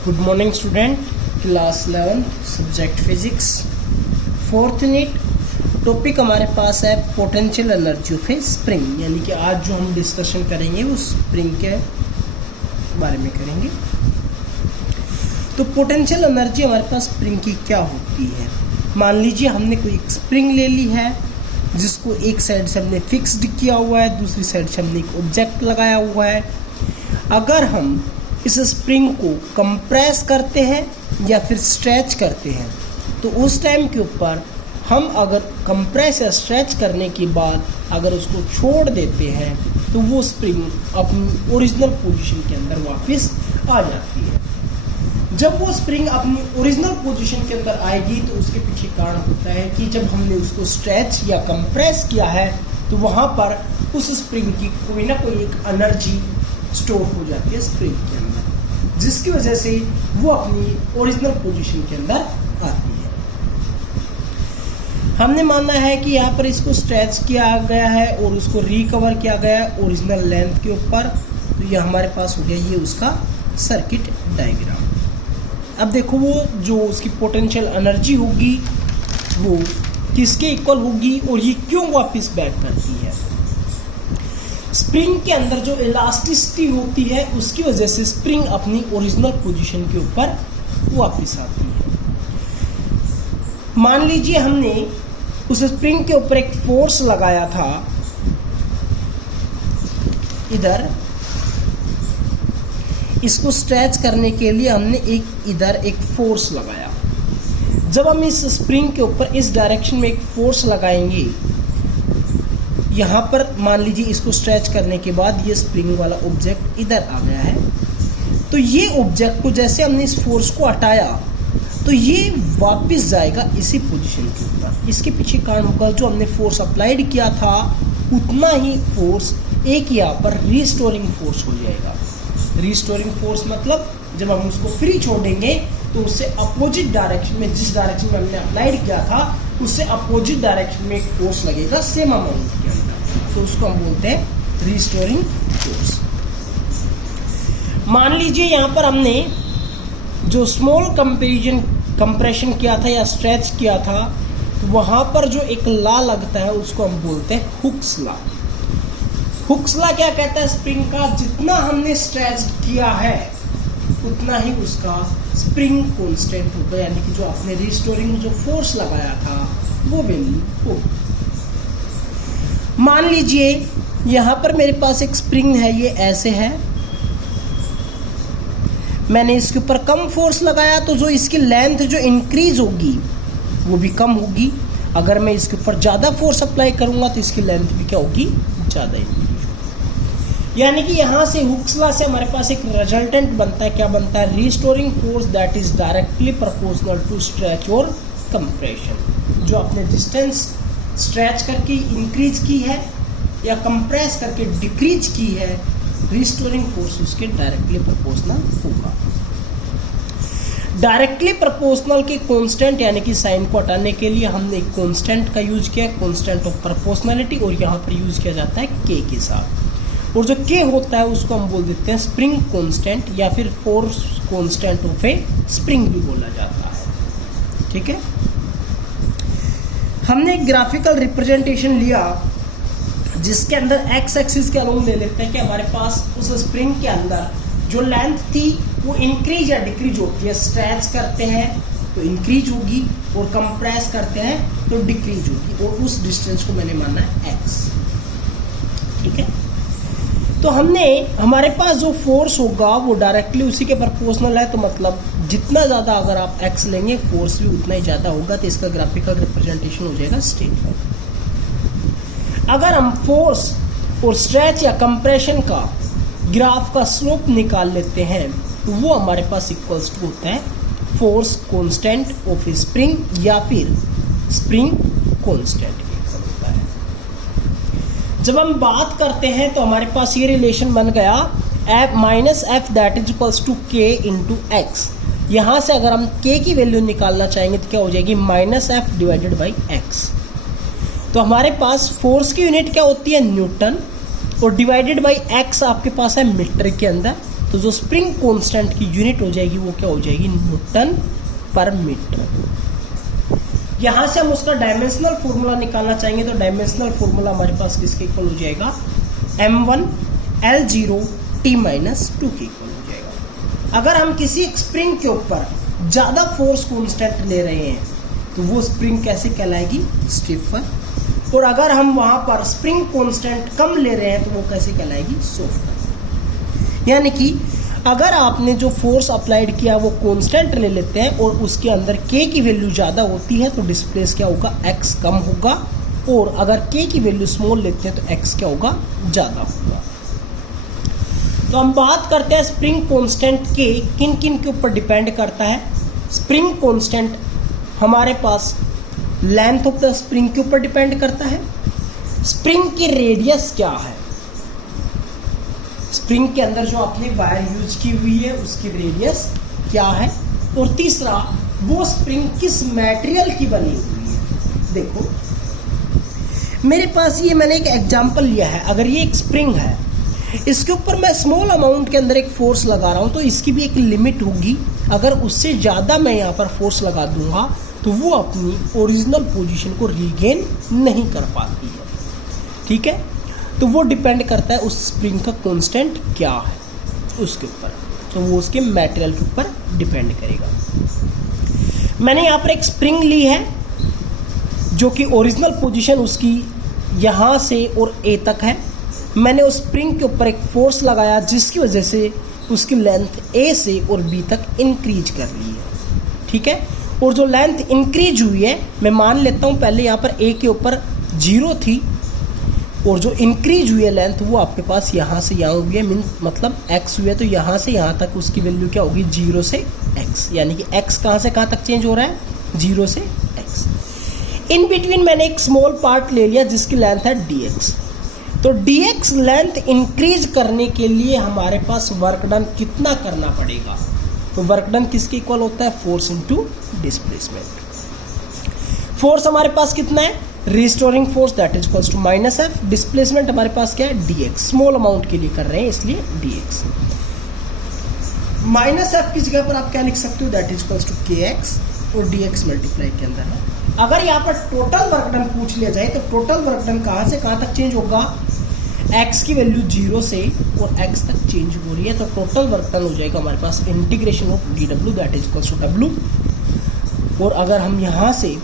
Good morning student, class 11 subject physics, fourth unit. Topic हमारे पास है potential energy of A spring, यानी कि आज जो हम डिस्कशन करेंगे वो स्प्रिंग के बारे में करेंगे। तो पोटेंशियल एनर्जी हमारे पास स्प्रिंग की क्या होती है। मान लीजिए हमने कोई एक स्प्रिंग ले ली है जिसको एक साइड से हमने फिक्स्ड किया हुआ है, दूसरी साइड से हमने एक ऑब्जेक्ट लगाया हुआ है। अगर हम इस स्प्रिंग को कंप्रेस करते हैं या फिर स्ट्रेच करते हैं तो उस टाइम के ऊपर हम अगर कंप्रेस या स्ट्रेच करने के बाद अगर उसको छोड़ देते हैं तो वो स्प्रिंग अपनी ओरिजिनल पोजीशन के अंदर वापस आ जाती है। जब वो स्प्रिंग अपनी ओरिजिनल पोजीशन के अंदर आएगी तो उसके पीछे कारण होता है कि जब हमने उसको स्ट्रेच या कंप्रेस किया है तो वहाँ पर उस स्प्रिंग की कोई ना कोई एक एनर्जी स्टोर हो जाती है स्प्रिंग के अंदर, जिसकी वजह से वो अपनी ओरिजिनल पोजीशन के अंदर आती है। हमने माना है कि यहाँ पर इसको स्ट्रेच किया गया है और उसको रिकवर किया गया है ओरिजिनल लेंथ के ऊपर, तो ये हमारे पास हो गया ये उसका सर्किट डायग्राम। अब देखो वो जो उसकी पोटेंशियल एनर्जी होगी वो किसके इक्वल होगी और ये क्यों वापस बैक करती है। स्प्रिंग के अंदर जो इलास्टिसिटी होती है उसकी वजह से स्प्रिंग अपनी ओरिजिनल पोजीशन के ऊपर वापस आती है। मान लीजिए हमने उस स्प्रिंग के ऊपर एक फोर्स लगाया था, इधर इसको स्ट्रेच करने के लिए हमने इधर एक फोर्स लगाया। जब हम इस स्प्रिंग के ऊपर इस डायरेक्शन में एक फोर्स लगाएंगे, यहाँ पर मान लीजिए इसको स्ट्रेच करने के बाद ये स्प्रिंग वाला ऑब्जेक्ट इधर आ गया है, तो ये ऑब्जेक्ट को जैसे हमने इस फोर्स को हटाया तो ये वापस जाएगा इसी पोजीशन के ऊपर। इसके पीछे कारण होगा जो हमने फोर्स अप्लाइड किया था उतना ही फोर्स एक यहाँ पर रिस्टोरिंग फोर्स हो जाएगा। रिस्टोरिंग फोर्स मतलब जब हम उसको फ्री छोड़ेंगे तो उससे अपोजिट डायरेक्शन में, जिस डायरेक्शन में हमने अप्लाइड किया था उससे अपोजिट डायरेक्शन में एक फोर्स लगेगा सेम अमाउंट के अंदर, तो उसको हम बोलते हैं रिस्टोरिंग फोर्स। मान लीजिए यहाँ पर हमने जो स्मॉल कंप्रेशन किया था या स्ट्रेच किया था, वहाँ पर जो एक लॉ लगता है उसको हम बोलते हैं हुक्स लॉ। हुक्स लॉ क्या कहता है, स्प्रिंग का जितना हमने स्ट्रेच किया है उतना ही उसका स्प्रिंग कांस्टेंट होगा, यानी कि जो आपने रिस्टोरिंग जो फोर्स लगाया था वो वैल्यू हो। मान लीजिए यहाँ पर मेरे पास एक स्प्रिंग है, ये ऐसे है, मैंने इसके ऊपर कम फोर्स लगाया तो जो इसकी लेंथ जो इंक्रीज होगी वो भी कम होगी। अगर मैं इसके ऊपर ज़्यादा फोर्स अप्लाई करूँगा तो इसकी लेंथ भी क्या होगी, ज़्यादा इंक्रीज होगी। यानी कि यहाँ से हुक्स लॉ से हमारे पास एक रिजल्टेंट बनता है, क्या बनता है, restoring force that is directly proportional to stretch और कंप्रेशन। जो आपने डिस्टेंस स्ट्रेच करके इंक्रीज की है या कंप्रेस करके डिक्रीज की है, रिस्टोरिंग फोर्स उसके डायरेक्टली प्रोपोर्शनल होगा। डायरेक्टली प्रोपोर्शनल के कांस्टेंट यानी कि साइन को हटाने के लिए हमने एक कांस्टेंट का यूज किया, कांस्टेंट ऑफ प्रोपोर्शनलिटी, और यहाँ पर यूज किया जाता है के के साथ। और जो के होता है उसको हम बोल देते हैं स्प्रिंग कांस्टेंट या फिर force constant of A spring भी बोला जाता है। ठीक है, हमने एक ग्राफिकल रिप्रेजेंटेशन लिया जिसके अंदर एक्स एक्सिस के अलोंग ले लेते हैं कि हमारे पास उस स्प्रिंग के अंदर जो लेंथ थी वो इंक्रीज या डिक्रीज होती है। स्ट्रेच करते हैं तो इंक्रीज होगी और कंप्रेस करते हैं तो डिक्रीज होगी, और उस डिस्टेंस को मैंने माना है एक्स। ठीक है, तो हमने हमारे पास जो फोर्स होगा वो डायरेक्टली उसी के प्रोपोर्शनल है, तो मतलब जितना ज़्यादा अगर आप एक्स लेंगे फोर्स भी उतना ही ज़्यादा होगा, तो इसका ग्राफिकल रिप्रेजेंटेशन हो जाएगा स्ट्रेट लाइन। अगर हम फोर्स और स्ट्रेच या कंप्रेशन का ग्राफ का स्लोप निकाल लेते हैं तो वो हमारे पास इक्वल्स टू होता है force constant of A spring या फिर स्प्रिंग कांस्टेंट के इक्वल होता है। जब हम बात करते हैं तो हमारे पास ये रिलेशन बन गया F minus F that is equals to K into X. यहाँ से अगर हम के की वैल्यू निकालना चाहेंगे तो क्या हो जाएगी, minus F divided by x. तो हमारे पास फोर्स की यूनिट क्या होती है, न्यूटन, और डिवाइडेड बाई एक्स आपके पास है मीटर के अंदर। तो जो स्प्रिंग कांस्टेंट की यूनिट हो जाएगी वो क्या हो जाएगी, न्यूटन पर मीटर। यहां से हम उसका डायमेंशनल फॉर्मूला निकालना चाहेंगे तो डायमेंशनल फॉर्मूला हमारे पास किसके इक्वल हो जाएगा, m1 L0 T - 2 के इक्वल हो जाएगा। अगर हम किसी स्प्रिंग के ऊपर ज्यादा फोर्स कांस्टेंट ले रहे हैं तो वो स्प्रिंग कैसे कहलाएगी, स्टिफर। और अगर हम वहां पर स्प्रिंग कांस्टेंट कम ले रहे हैं तो वो कैसे कहलाएगी, सॉफ्टर। यानी कि अगर आपने जो फोर्स अप्लाइड किया वो कांस्टेंट ले लेते हैं और उसके अंदर k की वैल्यू ज़्यादा होती है तो डिस्प्लेस क्या होगा, x कम होगा। और अगर k की वैल्यू स्मॉल लेते हैं तो x क्या होगा, ज़्यादा होगा। तो हम बात करते हैं स्प्रिंग कांस्टेंट k किन किन के ऊपर डिपेंड करता है। स्प्रिंग कांस्टेंट हमारे पास लेंथ ऑफ द स्प्रिंग के ऊपर डिपेंड करता है। स्प्रिंग की रेडियस क्या है, स्प्रिंग के अंदर जो आपने वायर यूज की हुई है उसकी रेडियस क्या है। और तीसरा, वो स्प्रिंग किस मटेरियल की बनी हुई है। देखो मेरे पास ये मैंने एक एग्जांपल लिया है, अगर ये एक स्प्रिंग है, इसके ऊपर मैं स्मॉल अमाउंट के अंदर एक फोर्स लगा रहा हूँ तो इसकी भी एक लिमिट होगी। अगर उससे ज़्यादा मैं यहाँ पर फोर्स लगा दूंगा तो वो अपनी ओरिजिनल पोजीशन को रीगेन नहीं कर पाती है। ठीक है, तो वो डिपेंड करता है उस स्प्रिंग का कांस्टेंट क्या है उसके ऊपर, तो वो उसके मटेरियल के ऊपर डिपेंड करेगा। मैंने यहाँ पर एक स्प्रिंग ली है जो कि ओरिजिनल पोजीशन उसकी यहाँ से और ए तक है। मैंने उस स्प्रिंग के ऊपर एक फोर्स लगाया जिसकी वजह से उसकी लेंथ ए से और बी तक इंक्रीज कर ली है। ठीक है, और जो लेंथ इंक्रीज हुई है, मैं मान लेता हूँ पहले यहाँ पर ए के ऊपर 0 थी और जो इंक्रीज हुई है लेंथ वो आपके पास यहाँ से यहाँ हुई है, मतलब x हुई है। तो यहाँ से यहाँ तक उसकी वैल्यू क्या होगी, 0 से x, यानी कि x कहाँ से कहाँ तक चेंज हो रहा है, 0 से x। इन बिटवीन मैंने एक स्मॉल पार्ट ले लिया जिसकी लेंथ है dx। तो dx लेंथ इंक्रीज करने के लिए हमारे पास वर्क डन कितना करना पड़ेगा, तो वर्क डन किसके इक्वल होता है, फोर्स इनटू डिस्प्लेसमेंट। फोर्स हमारे पास कितना है, restoring force that is equals to -F। Displacement हमारे पास क्या है, dx, स्मॉल अमाउंट के लिए कर रहे हैं इसलिए dx। -F की जगह पर आप क्या लिख सकते हो, that is equals to kx और dx मल्टीप्लाई के अंदर है। अगर यहाँ पर टोटल वर्क डन पूछ लिया जाए तो टोटल वर्क डन कहाँ से कहाँ तक चेंज होगा, x की वैल्यू 0 से और x तक चेंज हो रही है। तो टोटल वर्क डन हो जाएगा हमारे पास integration of dw that is equals to w। और अगर हम यहाँ से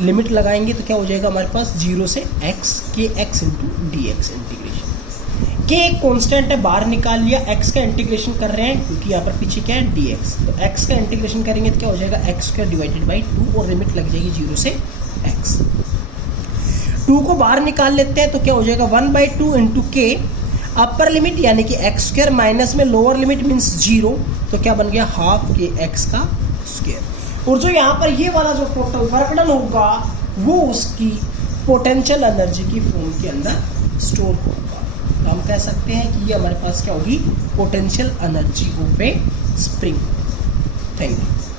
लिमिट लगाएंगे तो क्या हो जाएगा हमारे पास, 0 से x के x into D x integration. k एक कॉन्स्टेंट है, बाहर निकाल लिया, x का इंटीग्रेशन कर रहे हैं क्योंकि यहाँ पर पीछे क्या है, dx। तो x का इंटीग्रेशन करेंगे तो क्या हो जाएगा, x² डिवाइडेड बाई 2 और लिमिट लग जाएगी 0 से x। 2 को बाहर निकाल लेते हैं तो क्या हो जाएगा, 1/2 इंटू k अपर लिमिट यानी कि x² माइनस में लोअर लिमिट मीन्स 0, तो क्या बन गया, हाफ के x का स्क्वायर। और जो यहाँ पर ये वाला जो टोटल वर्क डन होगा वो उसकी पोटेंशियल एनर्जी की फॉर्म के अंदर स्टोर होगा। तो हम कह सकते हैं कि ये हमारे पास क्या होगी, potential energy of A spring. Thank you.